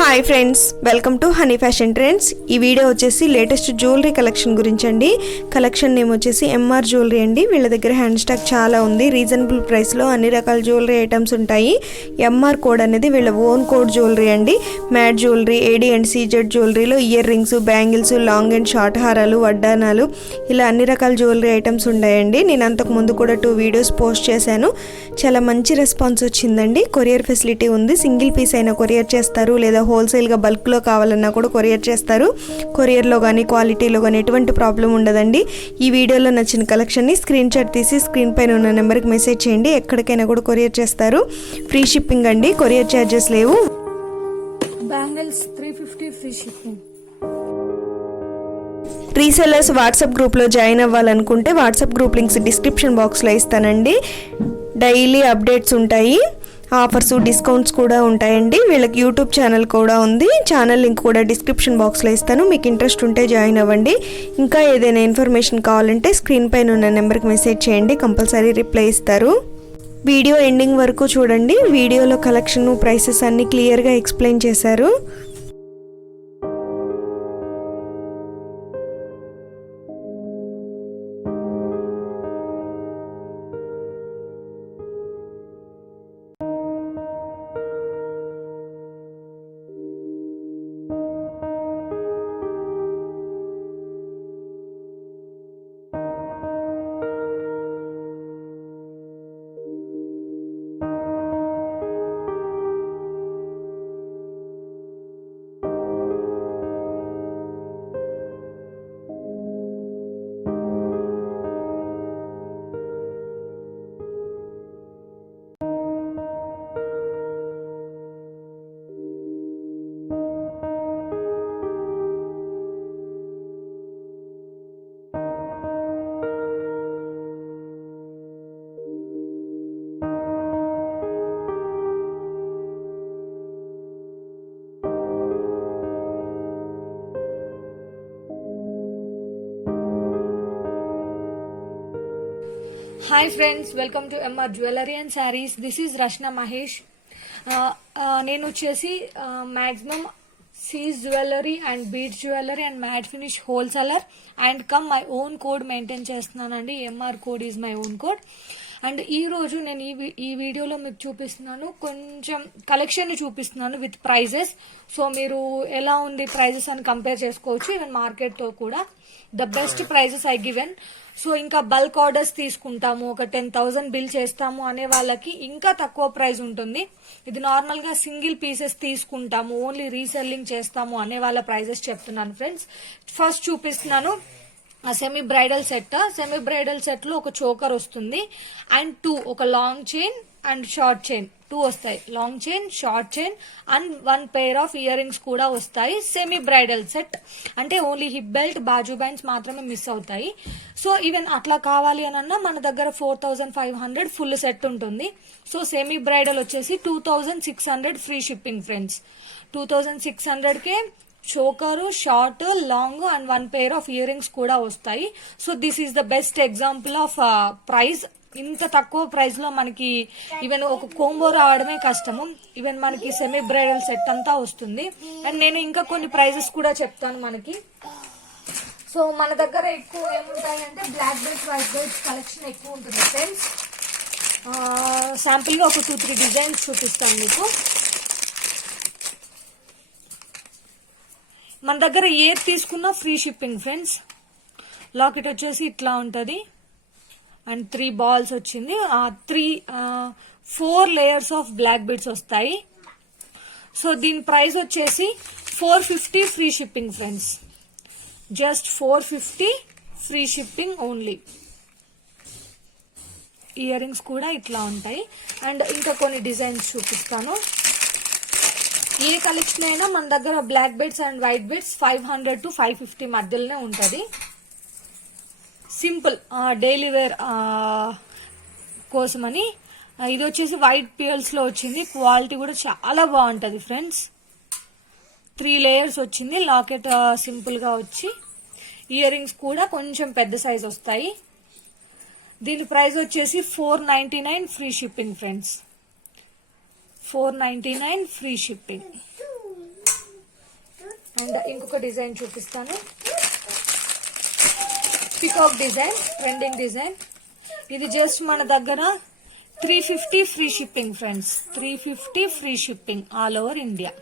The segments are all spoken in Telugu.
Hi friends, welcome to honey fashion trends. ఈ వీడియో వచ్చేసి లేటెస్ట్ జ్యువెలరీ కలెక్షన్ గురించి అండి. కలెక్షన్ నేమ్ వచ్చేసి ఎంఆర్ జ్యువెలరీ అండి. వీళ్ళ దగ్గర హ్యాండ్ స్టాక్ చాలా ఉంది. రీజనబుల్ ప్రైస్లో అన్ని రకాల జ్యువెలరీ ఐటమ్స్ ఉంటాయి. ఎంఆర్ కోడ్ అనేది వీళ్ళ ఓన్ కోడ్ జ్యువెలరీ అండి. Matte jewellery, AD and CZ జ్యువెలరీలో earrings, bangles, long and short హారాలు, వడ్డానాలు, ఇలా అన్ని రకాల జ్యువెలరీ ఐటమ్స్ ఉన్నాయండి. నేను అంతకు ముందు కూడా 2 వీడియోస్ పోస్ట్ చేశాను. చాలా మంచి రెస్పాన్స్ వచ్చిందండి. కొరియర్ ఫెసిలిటీ ఉంది. సింగిల్ పీస్ అయినా కొరియర్ చేస్తారు, లేదా హోల్సేల్గా బల్క్లో కావాలన్నా కూడా కొరియర్ చేస్తారు. కొరియర్లో కానీ క్వాలిటీలో కానీ ఎటువంటి ప్రాబ్లం ఉండదండి. ఈ వీడియోలో నచ్చిన కలెక్షన్ని స్క్రీన్ షాట్ తీసి స్క్రీన్ పైన ఉన్న నెంబర్కి మెసేజ్ చేయండి. ఎక్కడికైనా కూడా కొరియర్ చేస్తారు. ఫ్రీ షిప్పింగ్ అండి, కొరియర్ ఛార్జెస్ లేవు. Bangles 350 free shipping. Resellers WhatsApp గ్రూప్లో జాయిన్ అవ్వాలనుకుంటే వాట్సాప్ గ్రూప్ లింక్స్ డిస్క్రిప్షన్ బాక్స్లో ఇస్తానండి. డైలీ అప్డేట్స్ ఉంటాయి, ఆఫర్స్, డిస్కౌంట్స్ కూడా ఉంటాయండి. వీళ్ళకి యూట్యూబ్ ఛానల్ కూడా ఉంది. ఛానల్ లింక్ కూడా డిస్క్రిప్షన్ బాక్స్లో ఇస్తాను. మీకు ఇంట్రెస్ట్ ఉంటే జాయిన్ అవ్వండి. ఇంకా ఏదైనా ఇన్ఫర్మేషన్ కావాలంటే స్క్రీన్ పైన ఉన్న నెంబర్కి మెసేజ్ చేయండి, కంపల్సరీ రిప్లై ఇస్తారు. వీడియో ఎండింగ్ వరకు చూడండి. వీడియోలో కలెక్షన్, ప్రైసెస్ అన్నీ క్లియర్గా ఎక్స్ప్లెయిన్ చేశారు. Hi friends, welcome to MR Jewelry and Sarees. This is Rashna Mahesh. నేను వచ్చేసి maximum CZ jewellery and beads jewellery and matte finish wholesaler and cum my own code maintain చేస్తున్నానండి. MR code is my own code. And ఈ రోజు నేను ఈ వీడియోలో మీకు చూపిస్తున్నాను, కొంచెం కలెక్షన్ చూపిస్తున్నాను విత్ ప్రైజెస్. సో మీరు ఎలా ఉంది ప్రైజెస్ అని కంపేర్ చేసుకోవచ్చు. ఈవెన్ మార్కెట్తో కూడా the best prices I given. So ఇంకా బల్క్ ఆర్డర్స్ తీసుకుంటాము, ఒక 10,000 బిల్ చేస్తాము అనే వాళ్ళకి ఇంకా తక్కువ ప్రైస్ ఉంటుంది. ఇది నార్మల్ గా సింగిల్ పీసెస్ తీసుకుంటాము, ఓన్లీ రీసెల్లింగ్ చేస్తాము అనే వాళ్ళ ప్రైజెస్ చెప్తున్నాను ఫ్రెండ్స్. ఫస్ట్ చూపిస్తున్నాను semi bridal set. Semi bridal set లో ఒక చోకర్ వస్తుంది అండ్ 2 ఒక long chain and short chain 2 వస్తాయి. Long chain, short chain and 1 pair of earrings కూడా వస్తాయి. సెమీ బ్రైడల్ సెట్ అంటే ఓన్లీ హిప్ బెల్ట్, బాజు బ్యాండ్స్ మాత్రమే మిస్ అవుతాయి. సో ఈవెన్ అట్లా కావాలి అనన్నా మన దగ్గర 4,500 ఫుల్ సెట్ ఉంటుంది. సో సెమీ బ్రైడల్ వచ్చేసి 2,600 ఫ్రీ షిప్పింగ్ ఫ్రెండ్స్. 2,600కే choker, short, long and 1 pair of earrings కూడా వస్తాయి. So this is the best example of price. ఇంత తక్కువ ప్రైస్ లో మనకి ఈవెన్ ఒక కోంబో రావడమే కష్టము. ఈవెన్ మనకి సెమీ బ్రైడల్ సెట్ అంతా వస్తుంది. అండ్ నేను ఇంకా కొన్ని ప్రైజెస్ కూడా చెప్తాను మనకి. సో మన దగ్గర ఎక్కువ ఏముంటాయి అంటే black belts, white belts collection ఎక్కువ ఉంటుంది ఫ్రెండ్స్. శాంపుల్ గా ఒక 2-3 డిజైన్స్ చూపిస్తాను మీకు. మన దగ్గర ఏది తీసుకున్నా ఫ్రీ షిప్పింగ్ ఫ్రెండ్స్. లాకెట్ వచ్చేసి ఇట్లా ఉంటుంది అండ్ 3 బాల్స్ వచ్చింది. 4 లేయర్స్ ఆఫ్ బ్లాక్ బీడ్స్ వస్తాయి. సో దీని ప్రైస్ వచ్చేసి 450 free shipping friends. Just 450 free shipping only. Ear rings కూడా ఇట్లా ఉంటాయి. అండ్ ఇంకా కొన్ని డిజైన్స్ చూపిస్తాను. ఏ కలెక్షన్ అయినా మన దగ్గర black beds and white beds 500 to 550 మధ్యలోనే ఉంటుంది. సింపుల్ డైలీ వేర్ కోసమని. ఇది వచ్చేసి వైట్ పియల్స్ లో వచ్చింది. క్వాలిటీ కూడా చాలా బాగుంటది ఫ్రెండ్స్. 3 లేయర్స్ వచ్చింది. లాకెట్ సింపుల్ గా వచ్చి ఇయర్ రింగ్స్ కూడా కొంచెం పెద్ద సైజ్ వస్తాయి. దీని ప్రైస్ వచ్చేసి 499 free shipping friends. 499 free shipping. And ఇంకొక డిజైన్ చూపిస్తాను, పికాక్ డిజైన్, ట్రెండింగ్ డిజైన్. ఇది జస్ట్ మన దగ్గర 350 free shipping friends, 350 free shipping all over India.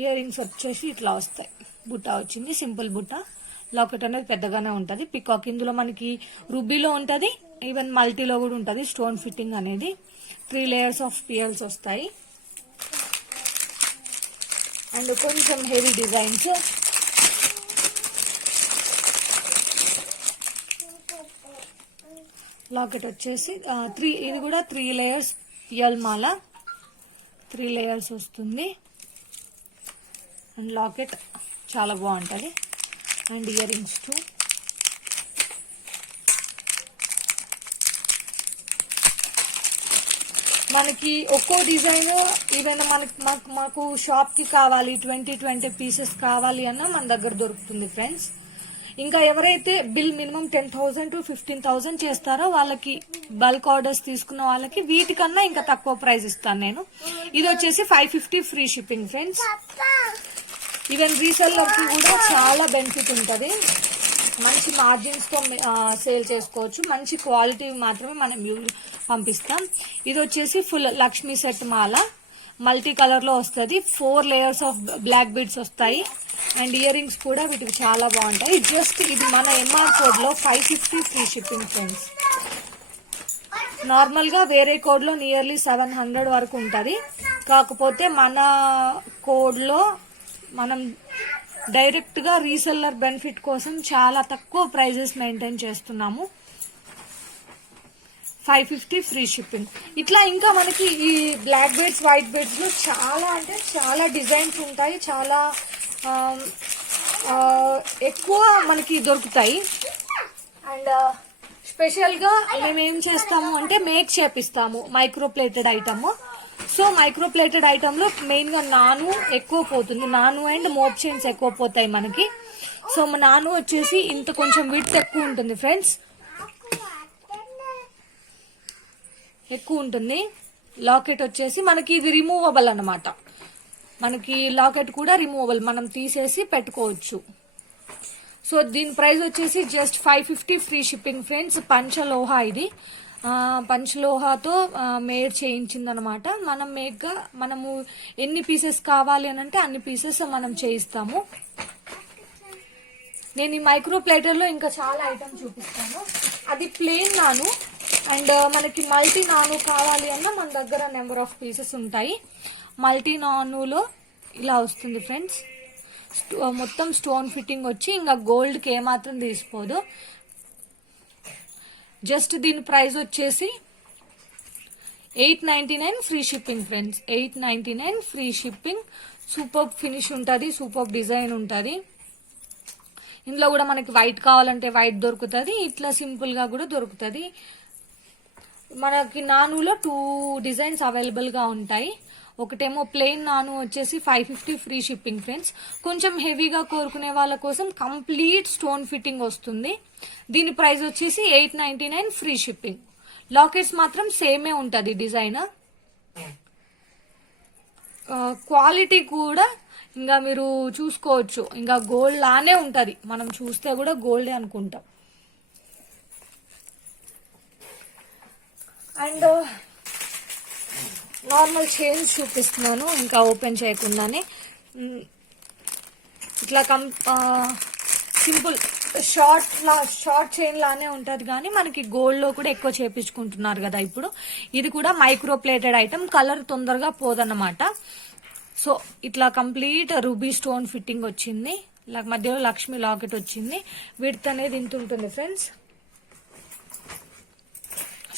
Ear rings వచ్చేసి ఇట్లా వస్తాయి, బుట్ట వచ్చింది, సింపుల్ బుట్ట. లాకెట్ అనేది పెద్దగానే ఉంటుంది. పికాక్ ఇందులో మనకి రూబీలో ఉంటుంది, ఈవెన్ మల్టీలో కూడా ఉంటుంది. స్టోన్ ఫిట్టింగ్ అనేది 3 లేయర్స్ ఆఫ్ పియర్స్ వస్తాయి. అండ్ కొంచెం హెవీ డిజైన్స్. లాకెట్ వచ్చేసి ఇది కూడా 3 లేయర్స్ పియల్ మాల, 3 లేయర్స్ వస్తుంది. అండ్ లాకెట్ చాలా బాగుంటుంది. And ear rings two. మనకి ఒక్కో డిజైన్ ఈవెన్ మాకు షాప్ కి కావాలి 20 పీసెస్ కావాలి అన్న మన దగ్గర దొరుకుతుంది ఫ్రెండ్స్. ఇంకా ఎవరైతే బిల్ మినిమం 10,000 to 15,000 చేస్తారో వాళ్ళకి, బల్క్ ఆర్డర్స్ తీసుకున్న వాళ్ళకి వీటికన్నా ఇంకా తక్కువ ప్రైస్ ఇస్తాను నేను. ఇది వచ్చేసి 550 free shipping friends. Even reseller కి కూడా చాలా బెనిఫిట్ ఉంటుంది. మంచి మార్జిన్స్ తో సేల్ చేసుకోవచ్చు. మంచి క్వాలిటీ మాత్రమే మనం పంపిస్తాం. ఇది వచ్చేసి ఫుల్ లక్ష్మీ సెట్ మాల, మల్టీ కలర్ లో వస్తుంది. 4 లేయర్స్ ఆఫ్ బ్లాక్ బీడ్స్ వస్తాయి. అండ్ ఇయర్ రింగ్స్ కూడా వీటికి చాలా బాగుంటాయి. జస్ట్ ఇది మన ఎంఆర్ కోడ్ లో 550 ఫ్రీ షిప్పింగ్ ఫ్రెండ్స్. నార్మల్ గా వేరే కోడ్ లో నియర్లీ 700 వరకు ఉంటది. కాకపోతే మన కోడ్ లో మనం డైరెక్ట్ గా రీసెల్లర్ బెనిఫిట్ కోసం చాలా తక్కువ ప్రైజెస్ మెయింటైన్ చేస్తున్నాము. 550 ఫ్రీ షిప్పింగ్. ఇట్లా ఇంకా మనకి ఈ బ్లాక్ బీడ్స్, వైట్ బీడ్స్ లో చాలా అంటే చాలా డిజైన్స్ ఉంటాయి. చాలా ఎక్కువ మనకి దొరుకుతాయి. అండ్ స్పెషల్ గా మేము ఏం చేస్తాము అంటే మేక్ చేపిస్తాము micro plated item. So micro plated item లో మెయిన్ గా నాను ఎక్కువ పోతుంది. నాను అండ్ మోప్ చైన్స్ ఎక్కువ పోతాయి మనకి. సో నాను వచ్చేసి ఇంత కొంచెం విడ్త్ ఎక్కువ ఉంటుంది ఫ్రెండ్స్, ఎక్కువ ఉంటుంది. లాకెట్ వచ్చేసి మనకి ఇది రిమూవబుల్ అన్నమాట. మనకి లాకెట్ కూడా రిమూవబుల్, మనం తీసేసి పెట్టుకోవచ్చు. సో దీని ప్రైస్ వచ్చేసి జస్ట్ 550 ఫ్రీ షిప్పింగ్ ఫ్రెండ్స్. పంచలోహ ఇది, పంచలోహాతో మేడ్ చేయించిందనమాట. మనం మనము ఎన్ని పీసెస్ కావాలి అని అంటే అన్ని పీసెస్ మనం చేయిస్తాము. నేను ఈ మైక్రో ప్లేటర్ లో ఇంకా చాలా ఐటమ్ చూపిస్తాను. అది ప్లేన్ నాను. అండ్ మనకి మల్టీ నాను కావాలి అన్న మన దగ్గర నెంబర్ ఆఫ్ పీసెస్ ఉంటాయి. మల్టీ నానులో ఇలా వస్తుంది ఫ్రెండ్స్. మొత్తం స్టోన్ ఫిట్టింగ్ వచ్చి ఇంకా గోల్డ్ కి ఏమాత్రం తీసిపోదు. జస్ట్ దీని ప్రైస్ వచ్చేసి 899 free shipping friends. 899 free shipping. Super finish ఉంటుంది, సూపర్ డిజైన్ ఉంటుంది. ఇందులో కూడా మనకి వైట్ కావాలంటే వైట్ దొరుకుతుంది, ఇట్లా సింపుల్ గా కూడా దొరుకుతుంది. మనకి నానులో 2 డిజైన్స్ అవైలబుల్ గా ఉంటాయి. ఒకటేమో ప్లెయిన్ నాను వచ్చేసి 550 ఫ్రీ షిప్పింగ్ ఫ్రెండ్స్. కొంచెం హెవీగా కోరుకునే వాళ్ళ కోసం కంప్లీట్ స్టోన్ ఫిట్టింగ్ వస్తుంది. దీని ప్రైస్ వచ్చేసి 899 ఫ్రీ షిప్పింగ్. లాకెట్స్ మాత్రం సేమే ఉంటుంది డిజైన్. క్వాలిటీ కూడా ఇంకా మీరు చూసుకోవచ్చు, ఇంకా గోల్డ్ లానే ఉంటది. మనం చూస్తే కూడా గోల్డే అనుకుంటాం. అండ్ నార్మల్ చైన్స్ చూపిస్తున్నాను ఇంకా ఓపెన్ చేయకుండానే. ఇట్లా సింపుల్ షార్ట్ చైన్ లానే ఉంటది, కానీ మనకి గోల్డ్ లో కూడా ఎక్కువ చేపించుకుంటున్నారు కదా ఇప్పుడు. ఇది కూడా మైక్రో ప్లేటెడ్ ఐటమ్, కలర్ తొందరగా పోదన్నమాట. సో ఇట్లా కంప్లీట్ రూబీ స్టోన్ ఫిట్టింగ్ వచ్చింది. మధ్యలో లక్ష్మీ లాకెట్ వచ్చింది. విడ్త్ అనేది ఇంత ఉంటుంది ఫ్రెండ్స్.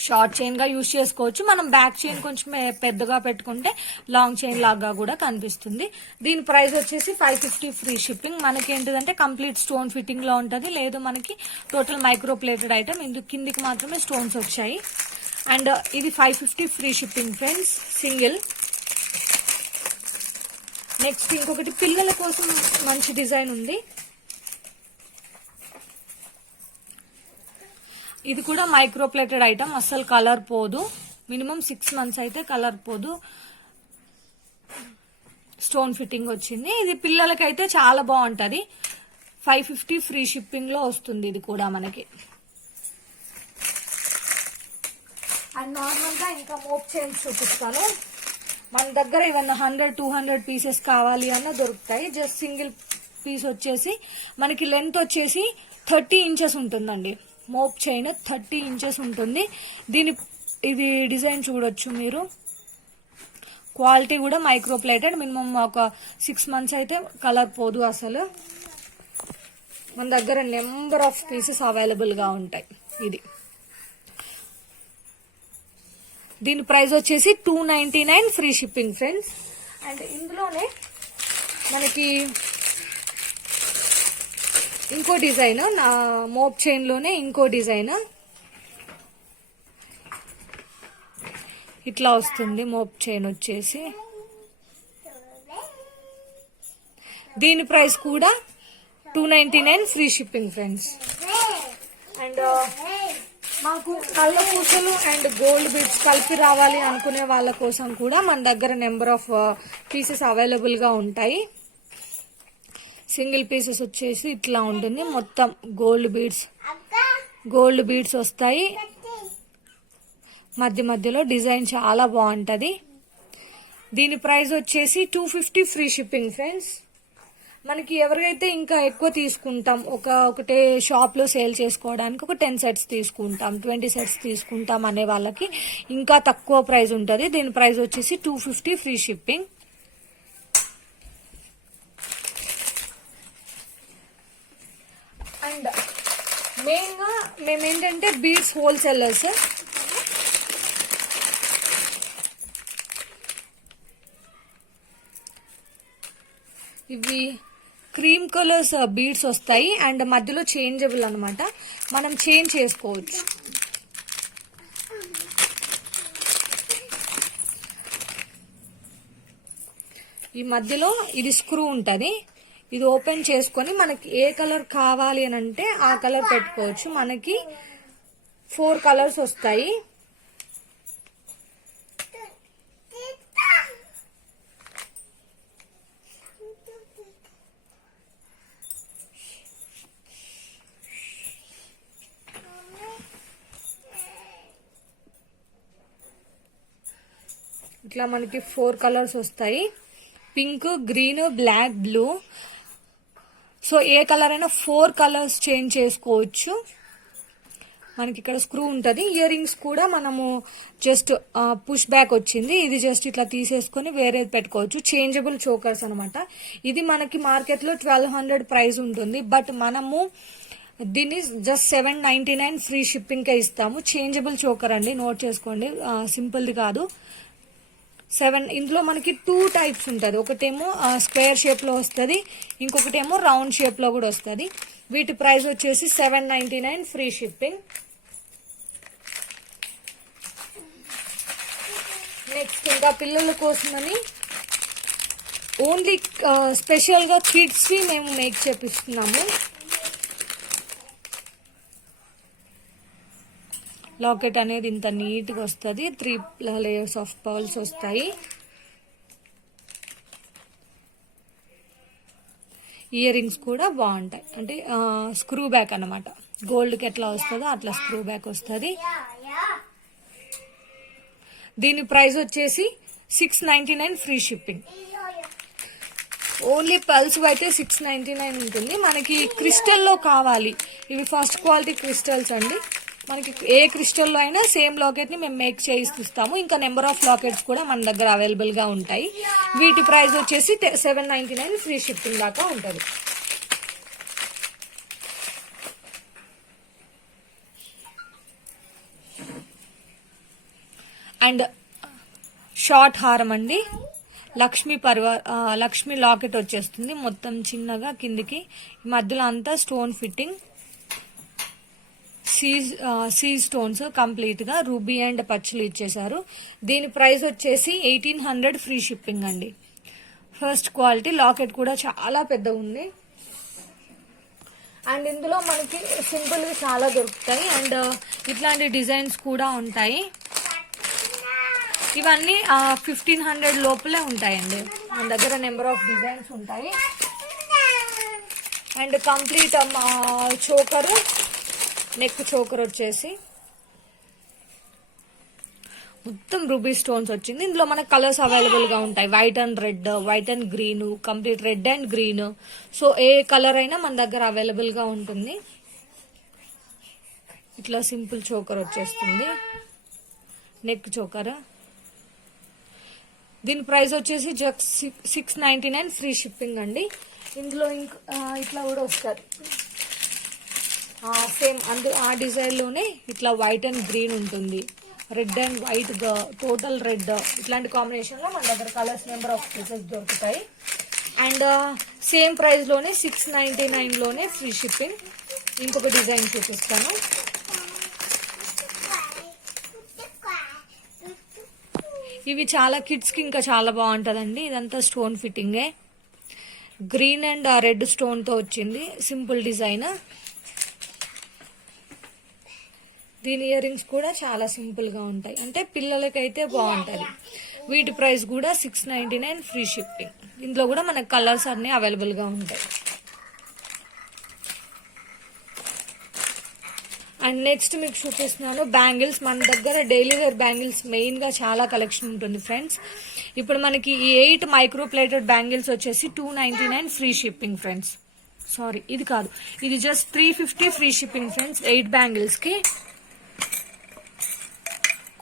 షార్ట్ చైన్ గా యూజ్ చేసుకోవచ్చు. మనం బ్యాక్ చైన్ కొంచెం పెద్దగా పెట్టుకుంటే లాంగ్ చైన్ లాగా కూడా కనిపిస్తుంది. దీని ప్రైస్ వచ్చేసి 550 ఫ్రీ షిప్పింగ్. మనకి ఏంటిదంటే కంప్లీట్ స్టోన్ ఫిట్టింగ్ లో ఉంటది, లేదు మనకి టోటల్ మైక్రో ప్లేటెడ్ ఐటమ్. ఇందుకు కిందికి మాత్రమే స్టోన్స్ వచ్చాయి. అండ్ ఇది 550 free shipping friends, single. Next ఇంకొకటి పిల్లల కోసం మంచి డిజైన్ ఉంది. ఇది కూడా మైక్రో ప్లేటెడ్ ఐటమ్, అస్సలు కలర్ పోదు. మినిమం 6 months అయితే కలర్ పోదు. స్టోన్ ఫిట్టింగ్ వచ్చింది. ఇది పిల్లలకైతే చాలా బాగుంటది. 550 ఫ్రీ షిప్పింగ్ లో వస్తుంది ఇది కూడా మనకి. అండ్ నార్మల్ గా ఇంకా మోప్ చైన్స్ చూపిస్తాను. మన దగ్గర ఏమన్నా 100-200 పీసెస్ కావాలి అన్న దొరుకుతాయి. జస్ట్ సింగిల్ పీస్ వచ్చేసి మనకి లెంత్ వచ్చేసి 30 ఇంచెస్ ఉంటుందండి. మోప్ చైన్ 30 ఇంచెస్ ఉంటుంది. ఇది డిజైన్ చూడొచ్చు మీరు. క్వాలిటీ కూడా మైక్రో ప్లేటెడ్. మినిమం ఒక 6 మంత్స్ అయితే కలర్ పోదు అసలు. మన దగ్గర నెంబర్ ఆఫ్ పీసెస్ అవైలబుల్ గా ఉంటాయి. దీని ప్రైస్ వచ్చేసి 299 ఫ్రీ షిప్పింగ్ ఫ్రెండ్స్. అండ్ ఇందులోనే మనకి ఇంకో డిజైన్, నా మోప్ చైన్ లోనే ఇంకో డిజైన్ ఇట్లా వస్తుంది. మోప్ చైన్ వచ్చేసి దీని ప్రైస్ కూడా 299 ఫ్రీ షిప్పింగ్ ఫ్రెండ్స్. అండ్ మాకు నల్ల పూసలు అండ్ గోల్డ్ బీడ్స్ కలిపి రావాలి అనుకునే వాళ్ళ కోసం కూడా మన దగ్గర నెంబర్ ఆఫ్ పీసెస్ అవైలబుల్ గా ఉంటాయి. సింగిల్ పీసెస్ వచ్చేసి ఇట్లా ఉంటుంది. మొత్తం గోల్డ్ బీడ్స్ వస్తాయి. మధ్యలో డిజైన్ చాలా బాగుంటది. దీని ప్రైస్ వచ్చేసి 250 ఫ్రీ షిప్పింగ్ ఫ్రెండ్స్. మనకి ఎవరికైతే ఇంకా ఎక్కువ తీసుకుంటాం, ఒకటే షాప్ లో సేల్ చేసుకోవడానికి ఒక 10 సెట్స్ తీసుకుంటాం, 20 సెట్స్ తీసుకుంటాం అనే వాళ్ళకి ఇంకా తక్కువ ప్రైస్ ఉంటుంది. దీని ప్రైస్ వచ్చేసి 250 ఫ్రీ షిప్పింగ్. అండ్ మెయిన్ గా మేమేంటంటే బీడ్స్ హోల్సేలర్స్. ఇవి క్రీమ్ కలర్స్ బీడ్స్ వస్తాయి అండ్ మధ్యలో చేంజబుల్ అన్నమాట. మనం చేంజ్ చేసుకోవచ్చు. ఈ మధ్యలో ఇది స్క్రూ ఉంటది. ఇది ఓపెన్ చేసుకొని మనకి ఏ కలర్ కావాలి అని అంటే ఆ కలర్ పెట్టుకోవచ్చు. మనకి 4 కలర్స్ వస్తాయి. ఇట్లా మనకి 4 కలర్స్ వస్తాయి. Pink, green, black, blue. So ఏ కలర్ అయినా 4 కలర్స్ చేంజ్ చేసుకోవచ్చు. మనకి ఇక్కడ స్క్రూ ఉంటది. ఇయర్ రింగ్స్ కూడా మనము జస్ట్ పుష్ బ్యాక్ వచ్చింది. ఇది జస్ట్ ఇట్లా తీసేసుకొని వేరేది పెట్టుకోవచ్చు. చేంజబుల్ చోకర్స్ అనమాట. ఇది మనకి మార్కెట్ లో 1200 ప్రైస్ ఉంటుంది. బట్ మనము దీన్ని జస్ట్ 799 ఫ్రీ షిప్పింగ్ కే ఇస్తాము. చేంజబుల్ చోకర్ అండి, నోట్ చేసుకోండి. సింపుల్ది కాదు. ఇందులో మనకి 2 టైప్స్ ఉంటుంది. ఒకటేమో స్క్వేర్ షేప్ లో వస్తుంది, ఇంకొకటేమో రౌండ్ షేప్ లో కూడా వస్తుంది. వీటి ప్రైస్ వచ్చేసి 799 ఫ్రీ షిప్పింగ్. నెక్స్ట్ ఇంకా పిల్లల కోసమని ఓన్లీ స్పెషల్ గా కిడ్స్ వి మేము మేక్ చేపిస్తున్నాము. లాకెట్ అనేది ఇంత నీట్ గా వస్తుంది. 3 లేయర్స్ ఆఫ్ పర్ల్స్ వస్తాయి. ఇయర్ రింగ్స్ కూడా బాగుంటాయి. అంటే స్క్రూ బ్యాక్ అన్నమాట. గోల్డ్ కి ఎట్లా వస్తుందో అట్లా స్క్రూ బ్యాక్ వస్తుంది. దీని ప్రైస్ వచ్చేసి 699 ఫ్రీ షిప్పింగ్. ఓన్లీ పల్స్ అయితే 699 ఉంటుంది. మనకి క్రిస్టల్ లో కావాలి. ఇవి ఫస్ట్ క్వాలిటీ క్రిస్టల్స్ అండి. మనకి ఏ క్రిస్టల్ లో అయినా సేమ్ లాకెట్ ని మేము మేక్ చేయిస్తాము. ఇంకా నెంబర్ ఆఫ్ లాకెట్స్ కూడా మన దగ్గర అవైలబుల్ గా ఉంటాయి. వీటి ప్రైస్ వచ్చేసి 799 ఫ్రీ షిప్పింగ్ దాకా ఉంటుంది. అండ్ షార్ట్ హారం అండి. లక్ష్మి లాకెట్ వచ్చేస్తుంది. మొత్తం చిన్నగా కిందికి, మధ్యలో అంతా stone fitting, see stones complete గా రూబీ అండ్ పచ్చులు ఇచ్చేసారు. దీని ప్రైస్ వచ్చేసి 1800 ఫ్రీ షిప్పింగ్ అండి. ఫస్ట్ క్వాలిటీ లాకెట్ కూడా చాలా పెద్ద ఉంది. అండ్ ఇందులో మనకి సింపుల్ గా చాలా దొరుకుతాయి. అండ్ ఇట్లాంటి డిజైన్స్ కూడా ఉంటాయి. ఇవన్నీ 1500 లోపలే ఉంటాయండి. మన దగ్గర నెంబర్ ఆఫ్ డిజైన్స్ ఉంటాయి. And complete choker, neck choker వచ్చేసి మొత్తం రూబీ స్టోన్స్ వచ్చింది. ఇందులో మనకు కలర్స్ అవైలబుల్ గా ఉంటాయి. White and red, white and green, complete red and green. So ఏ కలర్ అయినా మన దగ్గర అవైలబుల్ గా ఉంటుంది. ఇట్లా సింపుల్ చోకర్ వచ్చేస్తుంది, నెక్ చోకర్. దీని ప్రైస్ వచ్చేసి జస్ట్ 699 ఫ్రీ షిప్పింగ్ అండి. ఇందులో ఇట్లా కూడా వస్తుంది సేమ్ ఆ డిజైన్ లోనే ఇట్లా వైట్ అండ్ గ్రీన్ ఉంటుంది, red and white, total red. ఇట్లాంటి కాంబినేషన్ లో మన దగ్గర కలర్స్ నెంబర్ ఆఫ్ పీసెస్ దొరుకుతాయి. అండ్ సేమ్ ప్రైస్ లోనే 699 లోనే ఫ్రీ షిప్పింగ్. ఇంకొక డిజైన్ చూపిస్తాను. ఇవి చాలా కిడ్స్ కి ఇంకా చాలా బాగుంటదండి. ఇదంతా స్టోన్ ఫిట్టింగే, గ్రీన్ అండ్ రెడ్ స్టోన్ తో వచ్చింది, సింపుల్ డిజైన్. దీని ఇయర్ రింగ్స్ కూడా చాలా సింపుల్ గా ఉంటాయి, అంటే పిల్లలకైతే బాగుంటది. వీటి ప్రైస్ కూడా 699 ఫ్రీ షిప్పింగ్. ఇందులో కూడా మనకు కలర్స్ అన్ని అవైలబుల్ గా ఉంటాయి. అండ్ నెక్స్ట్ మీకు చూపిస్తున్నాను బ్యాంగిల్స్. మన దగ్గర డైలీ వేర్ బ్యాంగిల్స్ మెయిన్ గా చాలా కలెక్షన్ ఉంటుంది ఫ్రెండ్స్. ఇప్పుడు మనకి ఈ 8 మైక్రో ప్లేటెడ్ బ్యాంగిల్స్ వచ్చేసి 299 ఫ్రీ షిప్పింగ్ ఫ్రెండ్స్. సారీ, ఇది కాదు, ఇది just 350 free shipping friends. 8 bangles కి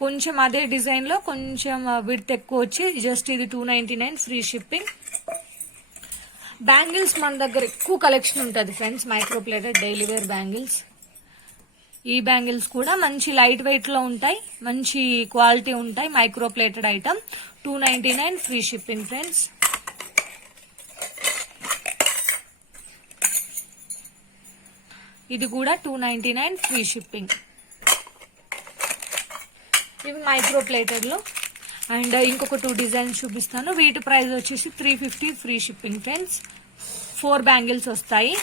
కొంచెం అదే డిజైన్ లో కొంచెం విడ్త్ ఎక్కువ వచ్చి జస్ట్ ఇది 299 ఫ్రీ షిప్పింగ్. బ్యాంగిల్స్ మన దగ్గర ఎక్కువ కలెక్షన్ ఉంటుంది friends, micro plated daily wear bangles. ఈ బ్యాంగిల్స్ కూడా మంచి లైట్ వెయిట్ లో ఉంటాయి, మంచి క్వాలిటీ ఉంటాయి. Micro plated item 299 free shipping friends. ఇది కూడా 299 ఫ్రీ షిప్పింగ్. ఇవి మైక్రో ప్లేటెడ్ లో. అండ్ ఇంకొక 2 డిజైన్స్ చూపిస్తాను. వీటి ప్రైస్ వచ్చేసి 350 ఫ్రీ షిప్పింగ్ ఫ్రెండ్స్. 4 బ్యాంగిల్స్ వస్తాయి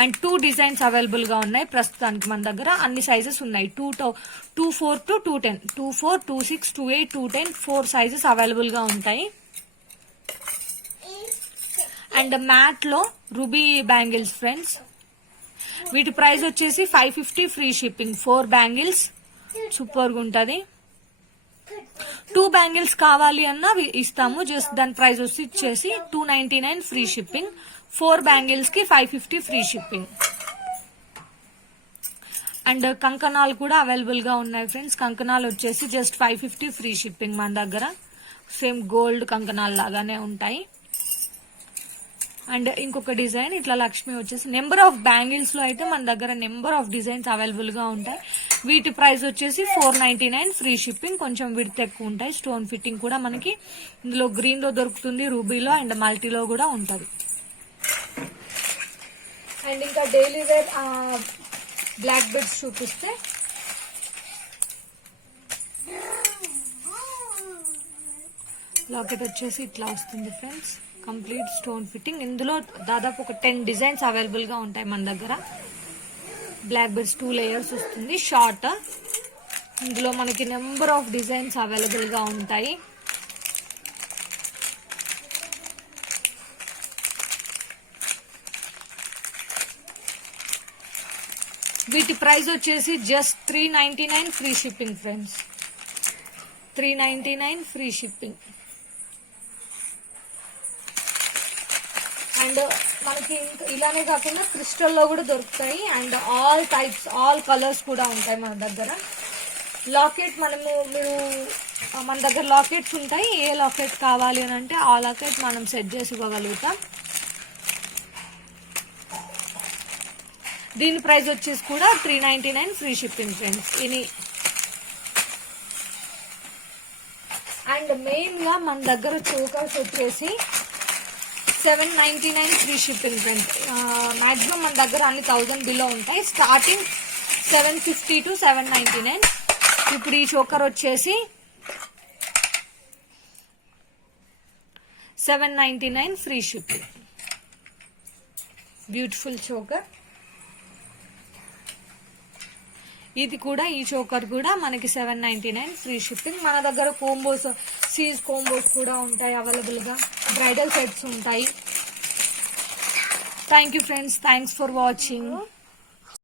అండ్ 2 డిజైన్స్ అవైలబుల్ గా ఉన్నాయి ప్రస్తుతానికి. మన దగ్గర అన్ని సైజెస్ ఉన్నాయి. 24 to 210, 24, 26, 28, 210 4 సైజెస్ అవైలబుల్ గా ఉంటాయి. అండ్ మ్యాట్ లో రూబీ బ్యాంగిల్స్ ఫ్రెండ్స్. వీటి ప్రైస్ వచ్చేసి 550 ఫ్రీ షిప్పింగ్. 4 బ్యాంగిల్స్ సూపర్ గా ఉంటది. 2 బ్యాంగిల్స్ కావాలి అన్నా ఇస్తాము, జస్ట్ దాని ప్రైస్ వచ్చేసి 299 ఫ్రీ షిప్పింగ్. 4 బ్యాంగిల్స్ కి 550 ఫ్రీ షిప్పింగ్. అండ్ కంకణాలు కూడా అవైలబుల్ గా ఉన్నాయి ఫ్రెండ్స్. కంకణాలు వచ్చేసి జస్ట్ 550 ఫ్రీ షిప్పింగ్. మన దగ్గర సేమ్ గోల్డ్ కంకణాలు లాగానే ఉంటాయి. అండ్ ఇంకొక డిజైన్ ఇట్లా లక్ష్మి వచ్చేసి నెంబర్ ఆఫ్ బ్యాంగిల్స్ లో అయితే మన దగ్గర నెంబర్ ఆఫ్ డిజైన్స్ అవైలబుల్ గా ఉంటాయి. వీటి ప్రైస్ వచ్చేసి 499 ఫ్రీ షిప్పింగ్. కొంచెం విడ్త్ ఎక్కువ ఉంటాయి. స్టోన్ ఫిట్టింగ్ కూడా మనకి ఇందులో గ్రీన్ లో దొరుకుతుంది, రూబీలో అండ్ మల్టీలో కూడా ఉంటది. అండ్ ఇంకా డైలీ వేర్ బ్లాక్ బెడ్స్ చూపిస్తే లాకెట్ వచ్చేసి ఇట్లా వస్తుంది ఫ్రెండ్స్, కంప్లీట్ స్టోన్ ఫిట్టింగ్. ఇందులో దాదాపు ఒక 10 డిజైన్స్ అవైలబుల్ గా ఉంటాయి మన దగ్గర. బ్లాక్ బెడ్స్ 2 లేయర్స్ వస్తుంది, షార్ట్. ఇందులో మనకి నెంబర్ ఆఫ్ డిజైన్స్ అవైలబుల్ గా ఉంటాయి. వీటి ప్రైస్ వచ్చేసి just 399 free shipping friends. 399 free shipping. And మనకి ఇలానే కాకుండా క్రిస్టల్ లో కూడా దొరుకుతాయి. And all types, all colours కూడా ఉంటాయి మన దగ్గర. లాకెట్ మీరు మన దగ్గర లాకెట్స్ ఉంటాయి. ఏ లాకెట్ కావాలి అని అంటే ఆ లాకెట్ మనం సెట్ చేసి ఇవ్వగలుగుతాం. దీని ప్రైస్ వచ్చేసి కూడా 399 ఫ్రీ షిప్పింగ్ ఫ్రెండ్స్. ఇది అండ్ మెయిన్ గా మన దగ్గర చోకర్స్ వచ్చేసి 799 ఫ్రీ షిప్పింగ్ ఫ్రెండ్స్. మాక్సిమం మన దగ్గర అన్ని 1000 బిలో ఉంటాయి. Starting 750 to 799. ఇప్పుడు ఈ చోకర్ వచ్చేసి 799 ఫ్రీ షిప్పింగ్. Beautiful choker. ఇది కూడా, ఈ చోకర్ కూడా మనకి 799 ఫ్రీ షిప్పింగ్. మన దగ్గర కోంబోస్ సీజ్ కాంబోస్ కూడా ఉంటాయి అవైలబుల్గా, బ్రైడల్ సెట్స్ ఉంటాయి. Thank you friends, thanks for watching.